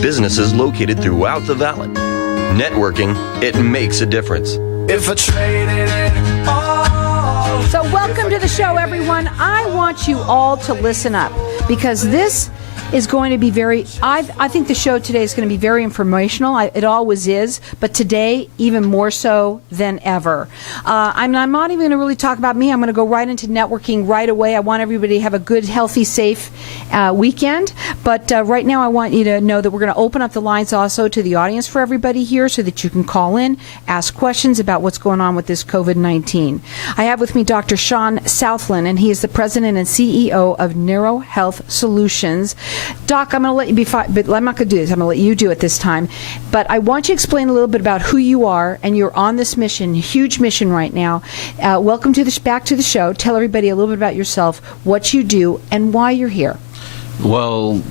businesses located throughout the valley. Networking, it makes a difference. If I traded it all. So welcome to the show, everyone. I want you all to listen up because this is going to be I think the show today is going to be very informational. It always is, but today even more so than ever. I'm not even going to really talk about me. I'm going to go right into networking right away. I want everybody to have a good, healthy, safe weekend. But right now I want you to know that we're going to open up the lines also to the audience for everybody here so that you can call in, ask questions about what's going on with this COVID-19. I have with me Dr. Sean Southland, and he is the president and CEO of Neuro Health Solutions. Doc, I'm going to let you but I'm not going to do this. I'm going to let you do it this time. But I want you to explain a little bit about who you are, and you're on this mission, huge mission right now. Welcome to back to the show. Tell everybody a little bit about yourself, what you do, and why you're here. Well,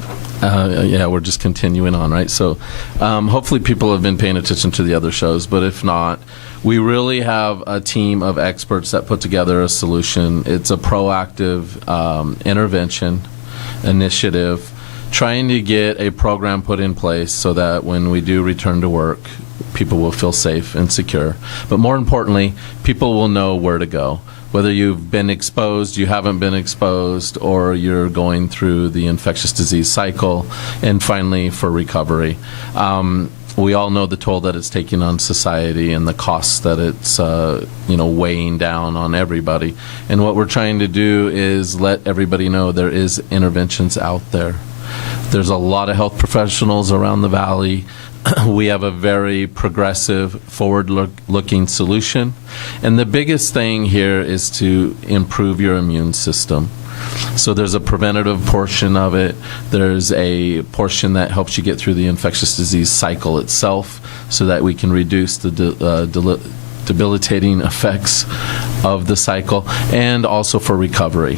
we're just continuing on, right? So hopefully people have been paying attention to the other shows, but if not, we really have a team of experts that put together a solution. It's a proactive intervention initiative trying to get a program put in place so that when we do return to work, people will feel safe and secure. But more importantly, people will know where to go. Whether you've been exposed, you haven't been exposed, or you're going through the infectious disease cycle, and finally for recovery. We all know the toll that it's taking on society and the costs that it's weighing down on everybody. And what we're trying to do is let everybody know there is interventions out there. There's a lot of health professionals around the valley. We have a very progressive, forward-looking solution. And the biggest thing here is to improve your immune system. So there's a preventative portion of it. There's a portion that helps you get through the infectious disease cycle itself so that we can reduce the debilitating effects of the cycle, and also for recovery.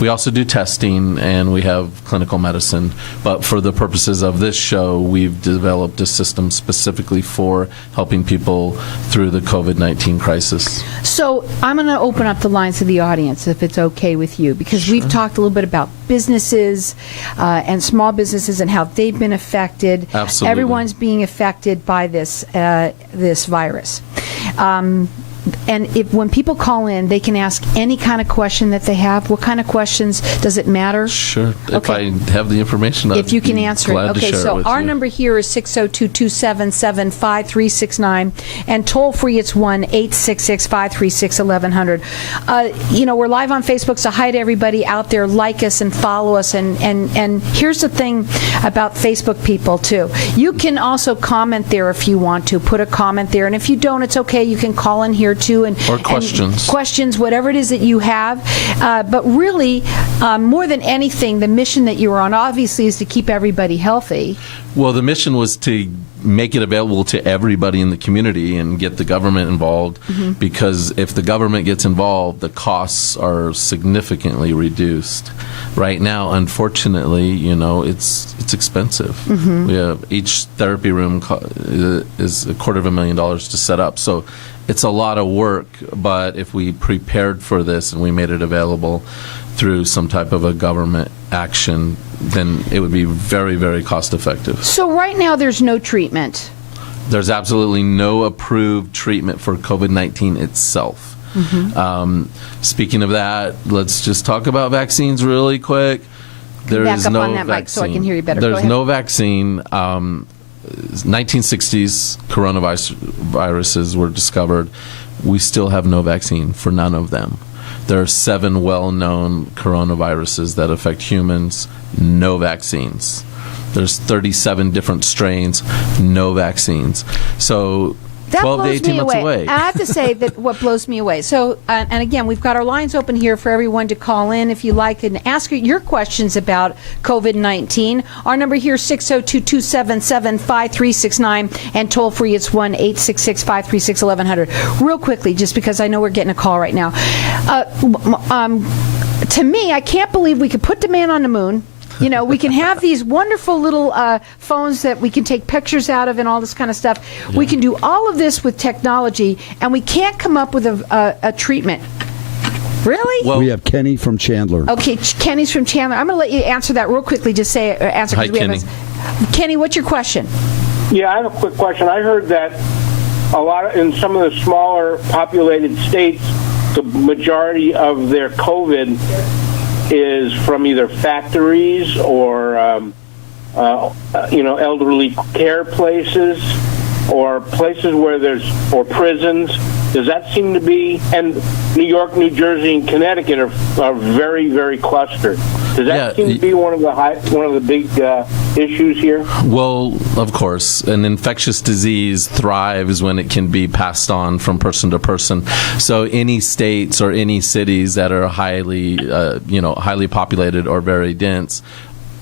We also do testing, and we have clinical medicine, but for the purposes of this show, we've developed a system specifically for helping people through the COVID-19 crisis. So I'm going to open up the lines to the audience, if it's okay with you, because Sure. we've talked a little bit about businesses and small businesses and how they've been affected. Absolutely. Everyone's being affected by this virus. And when people call in, they can ask any kind of question that they have. What kind of questions? Does it matter? Sure. Okay. If I have the information, if you can answer it. glad to Okay, share so it with our you. number here is 602-277-5369, and toll-free it's 1-866-536-1100. We're live on Facebook, so hi to everybody out there. Like us and follow us. And here's the thing about Facebook people, too. You can also comment there if you want to. Put a comment there. And if you don't, it's okay. You can call in here, too. Or questions. Questions, whatever it is that you have. But really, more than anything, the mission that you're on, obviously, is to keep everybody healthy. Well, the mission was to make it available to everybody in the community and get the government involved, because if the government gets involved, the costs are significantly reduced. Right now, unfortunately, it's expensive. We have each therapy room is $250,000 to set up, so it's a lot of work. But if we prepared for this and we made it available through some type of a government action, then it would be very, very cost effective. So right now there's no treatment. There's absolutely no approved treatment for COVID-19 itself. Speaking of that, let's just talk about vaccines really quick. There Back is up no on that vaccine. mic so I can hear you better. Go There's ahead. no vaccine. 1960s coronaviruses were discovered. We still have no vaccine for none of them. There are 7 well-known coronaviruses that affect humans, no vaccines. There's 37 different strains, no vaccines. So That 12 to blows 18 me months away. away. I have to say that what blows me away. So, and again, we've got our lines open here for everyone to call in if you like and ask your questions about COVID-19. Our number here is 602-277-5369, and toll free it's 1-866-536-1100. Real quickly, just because I know we're getting a call right now. To me, I can't believe we could put the man on the moon. We can have these wonderful little phones that we can take pictures out of and all this kind of stuff. Yeah. We can do all of this with technology, and we can't come up with a treatment. Really? Well, we have Kenny from Chandler. Okay, Kenny's from Chandler. I'm going to let you answer that real quickly. Just say answer. Hi, Kenny. Kenny, what's your question? Yeah, I have a quick question. I heard that in some of the smaller populated states, the majority of their COVID is from either factories or, elderly care places or places where or prisons. Does that seem to be, and New York, New Jersey, and Connecticut are very, very clustered. Does that seem to be one of the big issues here? Well, of course, an infectious disease thrives when it can be passed on from person to person. So any states or any cities that are highly populated or very dense,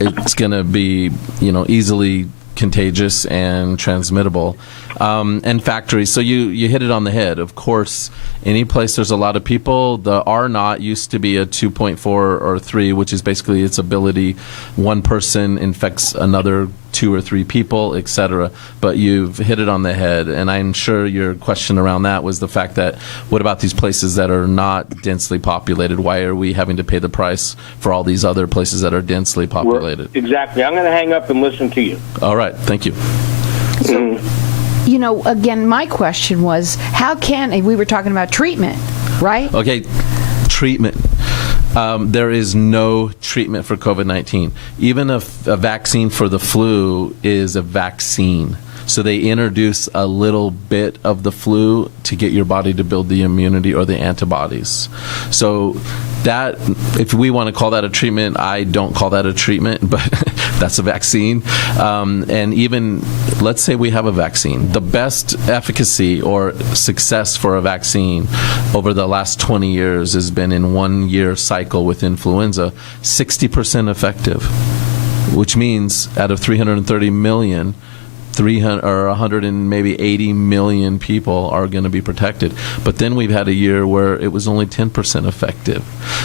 it's going to be, easily contagious and transmittable. And factories. So you hit it on the head. Of course, any place there's a lot of people, the R naught used to be a 2.4 or 3, which is basically its ability. One person infects another 2 or 3 people, etc. But you've hit it on the head. And I'm sure your question around that was the fact that what about these places that are not densely populated? Why are we having to pay the price for all these other places that are densely populated? Exactly. I'm going to hang up and listen to you. All right. Thank you. Again, my question was, we were talking about treatment, right? Okay, treatment. There is no treatment for COVID-19. Even a vaccine for the flu is a vaccine. So they introduce a little bit of the flu to get your body to build the immunity or the antibodies. So that, if we want to call that a treatment, I don't call that a treatment, but that's a vaccine. And even, let's say we have a vaccine. The best efficacy or success for a vaccine over the last 20 years has been in 1 year cycle with influenza, 60% effective, which means out of 330 million, 300 or 100 and maybe 80 million people are going to be protected. But then we've had a year where it was only 10% effective.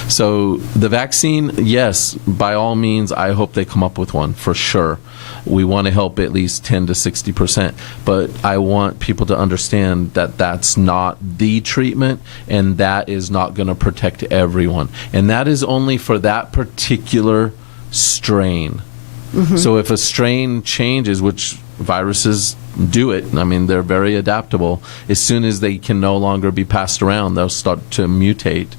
So the vaccine, yes, by all means, I hope they come up with one for sure. We want to help at least 10 to 60%. But I want people to understand that that's not the treatment, and that is not going to protect everyone. And that is only for that particular strain. Mm-hmm. So if a strain changes, which viruses do it, I mean, they're very adaptable. As soon as they can no longer be passed around, they'll start to mutate,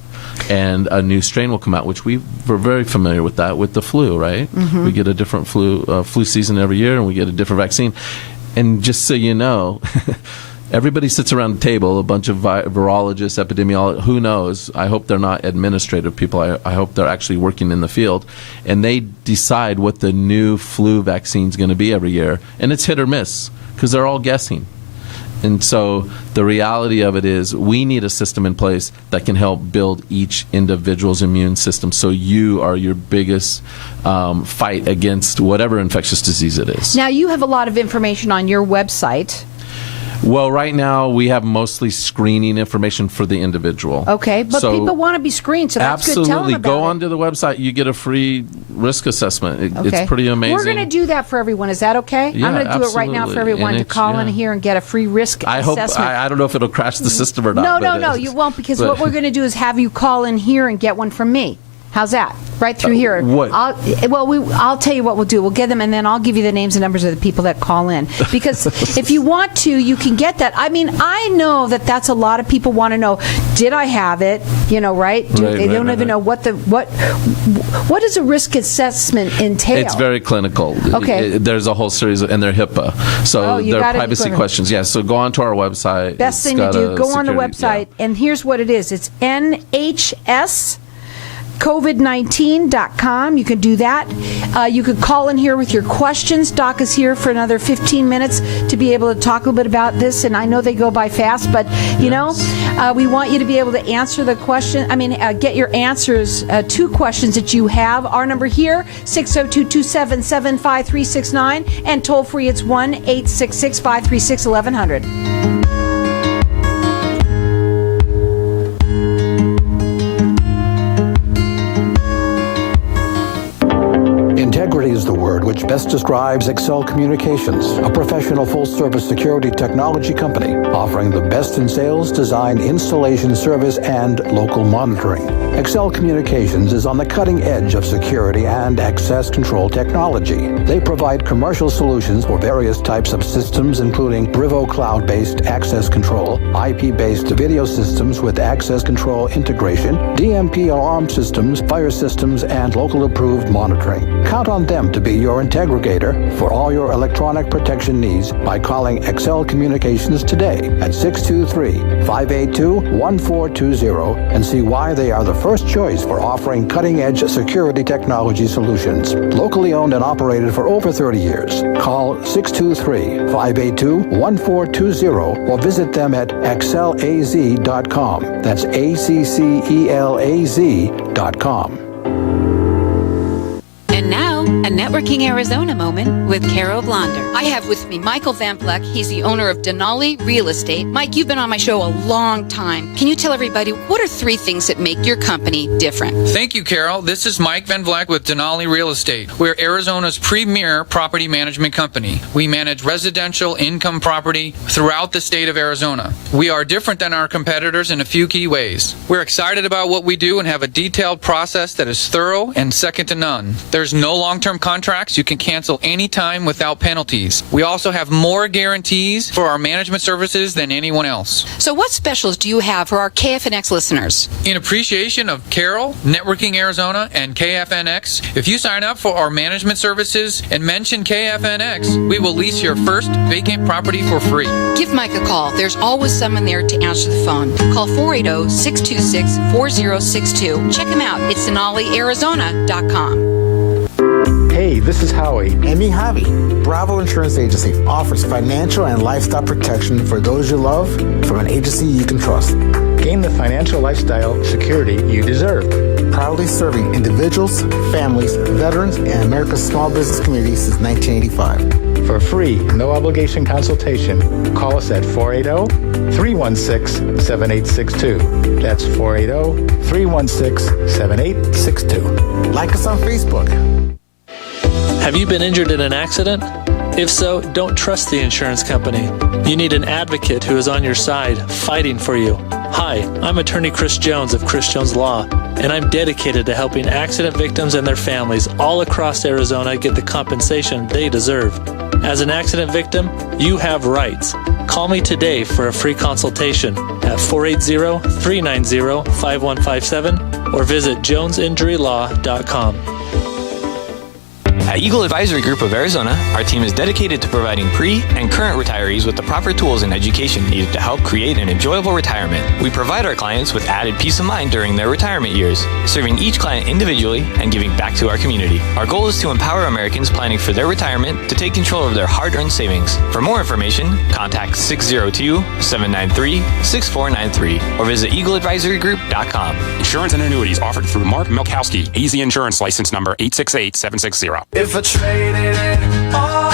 and a new strain will come out, which we're very familiar with that with the flu, right? Mm-hmm. We get a different flu season every year, and we get a different vaccine. And just so you know, everybody sits around the table, a bunch of virologists, epidemiologists, who knows? I hope they're not administrative people. I hope they're actually working in the field. And they decide what the new flu vaccine is going to be every year. And it's hit or miss because they're all guessing. And so the reality of it is we need a system in place that can help build each individual's immune system, so you are your biggest fight against whatever infectious disease it is. Now, you have a lot of information on your website. Well, right now we have mostly screening information for the individual. Okay, but so people want to be screened, so that's absolutely. good. Tell them about Go it. onto the website. You get a free risk assessment. Okay. It's pretty amazing. We're going to do that for everyone. Is that okay? Yeah, I'm going to do it right now for everyone to call in here and get a free risk assessment. I don't know if it'll crash the system or not. No, you won't, because what we're going to do is have you call in here and get one from me. How's that? Right through here. What? I'll tell you what we'll do. We'll get them, and then I'll give you the names and numbers of the people that call in. Because if you want to, you can get that. I mean, I know that's a lot of people want to know, did I have it? Right? They don't even know what does a risk assessment entail? It's very clinical. Okay. There's a whole series, and they're HIPAA. So they're privacy questions. Yeah, so go onto our website. Best thing to do, go on the website, and here's what it is. It's NHS COVID19.com. You can do that. You could call in here with your questions. Doc is here for another 15 minutes to be able to talk a little bit about this. And I know they go by fast, but we want you to be able to answer the question. Get your answers to questions that you have. Our number here, 602-277-5369, and toll free, it's 1-866-536-1100. Integrity is the word which best describes Excel Communications, a professional full-service security technology company offering the best in sales, design, installation, service, and local monitoring. Excel Communications is on the cutting edge of security and access control technology. They provide commercial solutions for various types of systems, including Brivo cloud-based access control, IP-based video systems with access control integration, DMP alarm systems, fire systems, and local approved monitoring. Count on them to be your integrator for all your electronic protection needs by calling Excel Communications today at 623-582-1420 and see why they are the first choice for offering cutting-edge security technology solutions. Locally owned and operated for over 30 years. Call 623-582-1420 or visit them at accelaz.com. That's ACCELAZ.com. And now, a Networking Arizona moment with Carol Blonder. I have with me Michael Van Vleck. He's the owner of Denali Real Estate. Mike, you've been on my show a long time. Can you tell everybody what are 3 things that make your company different? Thank you, Carol. This is Mike Van Vleck with Denali Real Estate. We're Arizona's premier property management company. We manage residential income property throughout the state of Arizona. We are different than our competitors in a few key ways. We're excited about what we do and have a detailed process that is thorough and second to none. There's no long-term contracts. You can cancel anytime without penalties. We also have more guarantees for our management services than anyone else. So what specials do you have for our KFNX listeners? In appreciation of Carol, Networking Arizona, and KFNX, if you sign up for our management services and mention KFNX, we will lease your first vacant property for free. Give Mike a call. There's always someone there to answer the phone. Call 480-626-4062. Check him out. It's DenaliArizona.com. Hey, this is Howie. And me, Javi. Bravo Insurance Agency offers financial and lifestyle protection for those you love from an agency you can trust. Gain the financial lifestyle security you deserve. Proudly serving individuals, families, veterans, and America's small business community since 1985. For free, no obligation consultation, call us at 480-316-7862. That's 480-316-7862. Like us on Facebook. Have you been injured in an accident? If so, don't trust the insurance company. You need an advocate who is on your side, fighting for you. Hi, I'm attorney Chris Jones of Chris Jones Law, and I'm dedicated to helping accident victims and their families all across Arizona get the compensation they deserve. As an accident victim, you have rights. Call me today for a free consultation at 480-390-5157 or visit jonesinjurylaw.com. At Eagle Advisory Group of Arizona, our team is dedicated to providing pre- and current retirees with the proper tools and education needed to help create an enjoyable retirement. We provide our clients with added peace of mind during their retirement years, serving each client individually and giving back to our community. Our goal is to empower Americans planning for their retirement to take control of their hard-earned savings. For more information, contact 602-793-6493 or visit eagleadvisorygroup.com. Insurance and annuities offered through Mark Milkowski, AZ Insurance License Number 868760. If I traded it all.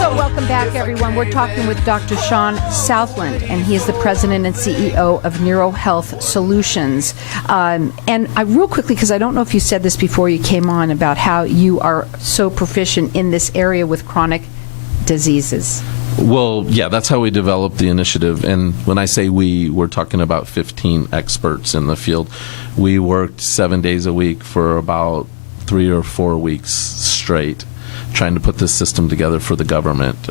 So welcome back, everyone. We're talking with Dr. Sean Southland, and he is the president and CEO of Neuro Health Solutions. And real quickly, because I don't know if you said this before you came on, about how you are so proficient in this area with chronic diseases. Well, yeah, that's how we developed the initiative. And when I say we, we're talking about 15 experts in the field. We worked 7 days a week for about 3 or 4 weeks straight, trying to put this system together for the government.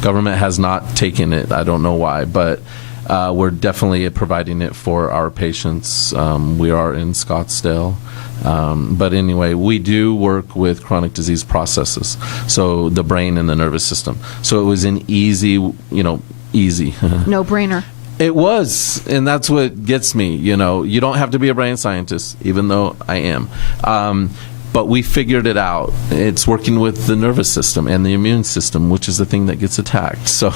Government has not taken it. I don't know why, but we're definitely providing it for our patients. We are in Scottsdale. But anyway, we do work with chronic disease processes, so the brain and the nervous system. So it was an easy. No-brainer. It was, and that's what gets me. You don't have to be a brain scientist, even though I am. But we figured it out. It's working with the nervous system and the immune system, which is the thing that gets attacked. So,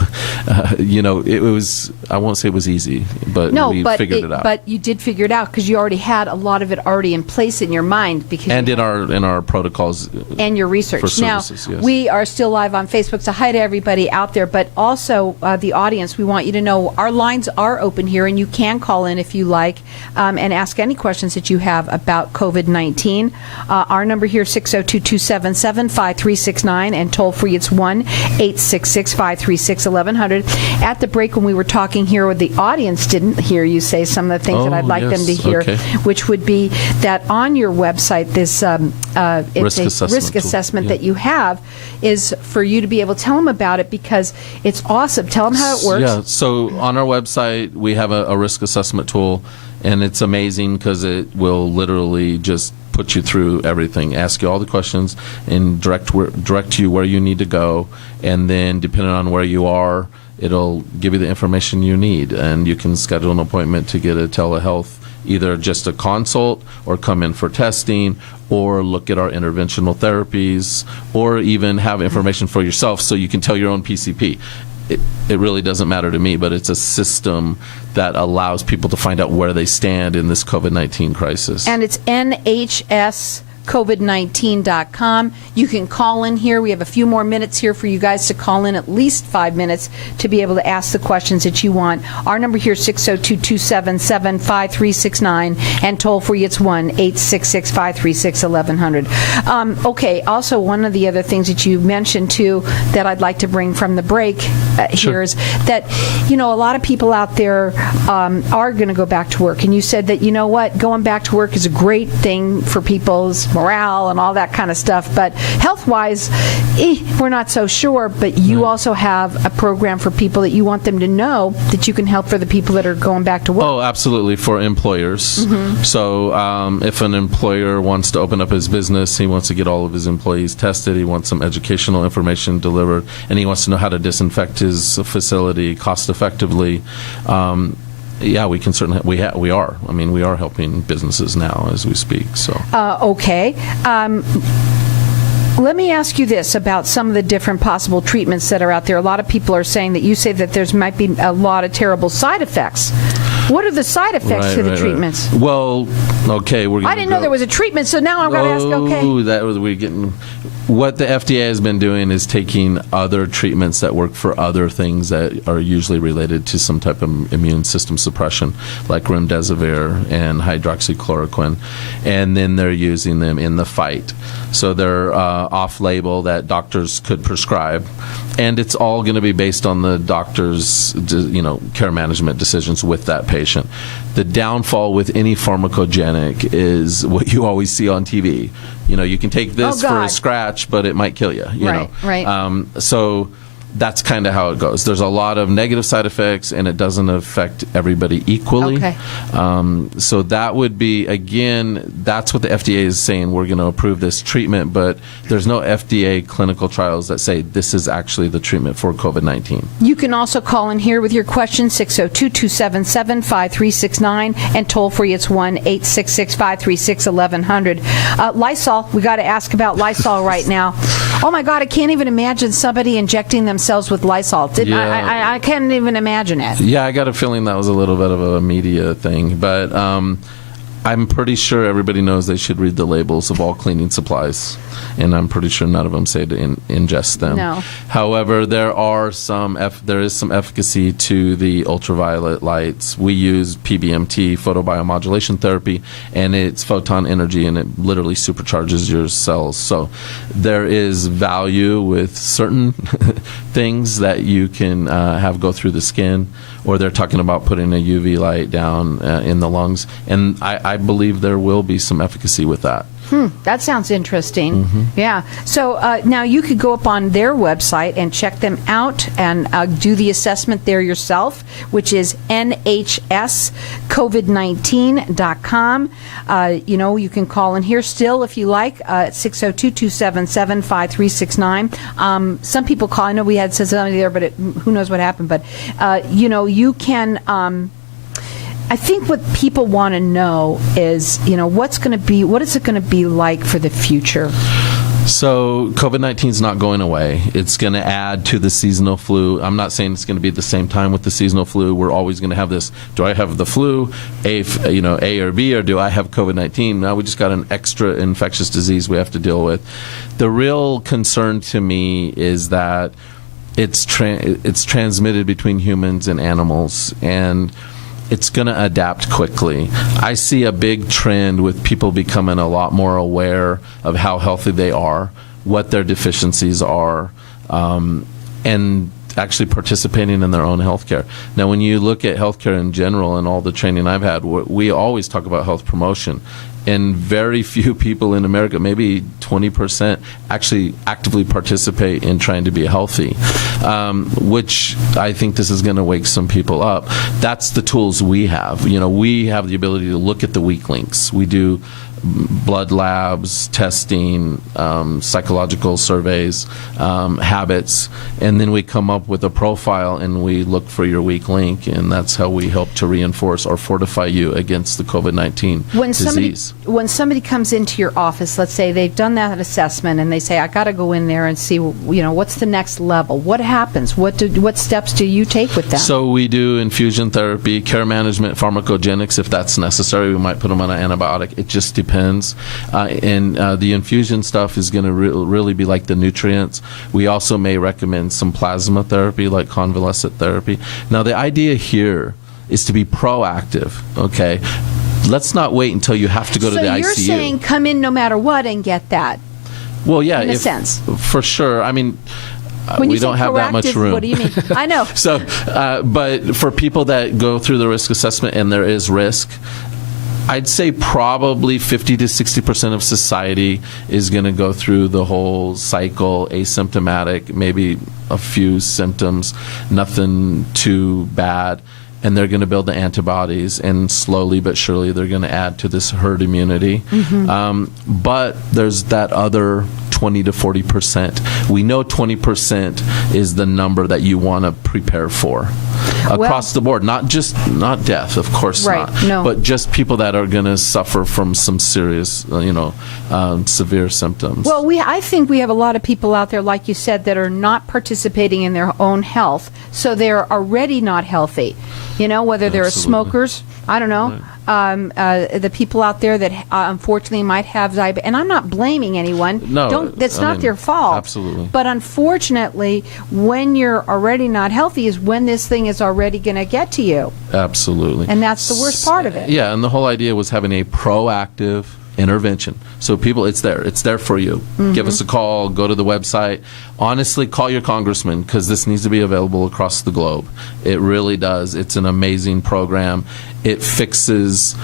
it was, I won't say it was easy, but we figured it out. But you did figure it out because you already had a lot of it already in place in your mind. And in our protocols. And your research. For services, now, yes. We are still live on Facebook, so hi to everybody out there. But also, the audience, we want you to know our lines are open here, and you can call in if you like and ask any questions that you have about COVID-19. Our number here, 602-277-5369, and toll free, it's 1-866-536-1100. At the break, when we were talking here, with the audience didn't hear you say some of the things that I'd like them to hear, which would be that on your website, this it's risk assessment that you have is for you to be able to tell them about it, because it's awesome. Tell them how it works. Yeah, so on our website, we have a risk assessment tool, and it's amazing because it will literally just put you through everything, ask you all the questions, and direct you where you need to go, and then depending on where you are, it'll give you the information you need, and you can schedule an appointment to get a telehealth, either just a consult or come in for testing or look at our interventional therapies, or even have information for yourself so you can tell your own PCP. It really doesn't matter to me, but it's a system that allows people to find out where they stand in this COVID-19 crisis. And it's NHSCovid19.com. You can call in here. We have a few more minutes here for you guys to call in, at least 5 minutes, to be able to ask the questions that you want. Our number here is 602-277-5369, and toll free, it's 1-866-536-1100. Okay, also one of the other things that you mentioned too that I'd like to bring from the break here is that, a lot of people out there are going to go back to work, and you said that, going back to work is a great thing for people's morale and all that kind of stuff, but health-wise, we're not so sure. But you also have a program for people that you want them to know that you can help for the people that are going back to work. Oh, absolutely, for employers. Mm-hmm. So if an employer wants to open up his business, he wants to get all of his employees tested, he wants some educational information delivered, and he wants to know how to disinfect his facility cost-effectively. Yeah, we can certainly. We are. I mean, we are helping businesses now as we speak. So. Okay. Let me ask you this about some of the different possible treatments that are out there. A lot of people are saying that you say that there might be a lot of terrible side effects. What are the side effects to the treatments? Well, okay, I didn't know there was a treatment, so now I'm going to ask. Okay. What the FDA has been doing is taking other treatments that work for other things that are usually related to some type of immune system suppression, like remdesivir and hydroxychloroquine, and then they're using them in the fight. So they're off-label that doctors could prescribe, and it's all going to be based on the doctor's, care management decisions with that patient. The downfall with any pharmacogenic is what you always see on TV. You can take this for a scratch, but it might kill you. Right. So that's kind of how it goes. There's a lot of negative side effects, and it doesn't affect everybody equally. Okay. So that would be, again, that's what the FDA is saying. We're going to approve this treatment, but there's no FDA clinical trials that say this is actually the treatment for COVID-19. You can also call in here with your question, 602-277-5369, and toll free, it's 1-866-536-1100. Lysol, we got to ask about Lysol right now. Oh my God, I can't even imagine somebody injecting themselves with Lysol. I can't even imagine it. Yeah, I got a feeling that was a little bit of a media thing, but I'm pretty sure everybody knows they should read the labels of all cleaning supplies, and I'm pretty sure none of them say to ingest them. No. However, there is some efficacy to the ultraviolet lights. We use PBMT, photobiomodulation therapy, and it's photon energy, and it literally supercharges your cells. So there is value with certain things that you can have go through the skin, or they're talking about putting a UV light down in the lungs, and I believe there will be some efficacy with that. That sounds interesting. Mm-hmm. Yeah. So now you could go up on their website and check them out and do the assessment there yourself, which is NHSCovid19.com. You can call in here still if you like at 602-277-5369. Some people call. I know we had somebody there, but who knows what happened. But, you can... I think what people want to know is, what is it going to be like for the future? So COVID-19 is not going away. It's going to add to the seasonal flu. I'm not saying it's going to be at the same time with the seasonal flu. We're always going to have this. Do I have the flu, A or B, or do I have COVID-19? Now we just got an extra infectious disease we have to deal with. The real concern to me is that it's transmitted between humans and animals, and it's going to adapt quickly. I see a big trend with people becoming a lot more aware of how healthy they are, what their deficiencies are, and actually participating in their own healthcare. Now, when you look at healthcare in general and all the training I've had, we always talk about health promotion. And very few people in America, maybe 20%, actually actively participate in trying to be healthy, which I think this is going to wake some people up. That's the tools we have. We have the ability to look at the weak links. We do blood labs, testing, psychological surveys, habits, and then we come up with a profile and we look for your weak link, and that's how we help to reinforce or fortify you against the COVID-19 disease. When somebody comes into your office, let's say they've done that assessment and they say, I got to go in there and see, what's the next level? What happens? What steps do you take with them? So we do infusion therapy, care management, pharmacogenics. If that's necessary, we might put them on an antibiotic. It just depends. And the infusion stuff is going to really be like the nutrients. We also may recommend some plasma therapy, like convalescent therapy. Now, the idea here is to be proactive, okay? Let's not wait until you have to go to the ICU. So you're saying come in no matter what and get that? Well, yeah. In a sense. For sure. I mean, when we don't have that much room. What do you mean? I know. So, but for people that go through the risk assessment and there is risk, I'd say probably 50 to 60% of society is going to go through the whole cycle, asymptomatic, maybe a few symptoms, nothing too bad, and they're going to build the antibodies, and slowly but surely they're going to add to this herd immunity. But there's that other 20 to 40%. We know 20% is the number that you want to prepare for across the board, not death, of course not, but just people that are going to suffer from some serious, severe symptoms. Well, I think we have a lot of people out there, like you said, that are not participating in their own health, so they're already not healthy. Whether they're smokers, I don't know. The people out there that unfortunately might have diabetes, and I'm not blaming anyone. No, that's not their fault. Absolutely. But unfortunately, when you're already not healthy is when this thing is already going to get to you. Absolutely. And that's the worst part of it. Yeah, and the whole idea was having a proactive intervention. So people, it's there for you. Give us a call, go to the website. Honestly, call your congressman, because this needs to be available across the globe. It really does. It's an amazing program. It fixes,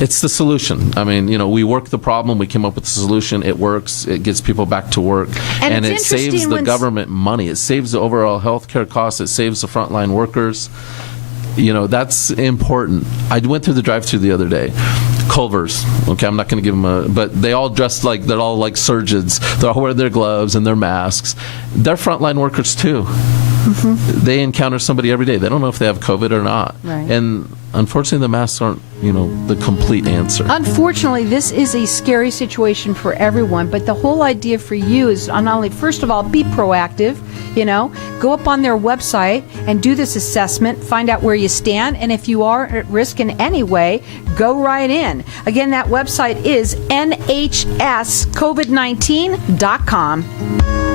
it's the solution. I mean, we work the problem, we came up with the solution, it works, it gets people back to work, and it saves the government money. It saves the overall health care costs, it saves the frontline workers. That's important. I went through the drive-thru the other day. Culver's, okay, I'm not going to give them but they all dressed like, they're all like surgeons. They all wear their gloves and their masks. They're frontline workers too. They encounter somebody every day. They don't know if they have COVID or not. Right. And unfortunately, the masks aren't, the complete answer. Unfortunately, this is a scary situation for everyone, but the whole idea for you is not only, first of all, be proactive, go up on their website and do this assessment, find out where you stand, and if you are at risk in any way, go right in. Again, that website is nhscovid19.com.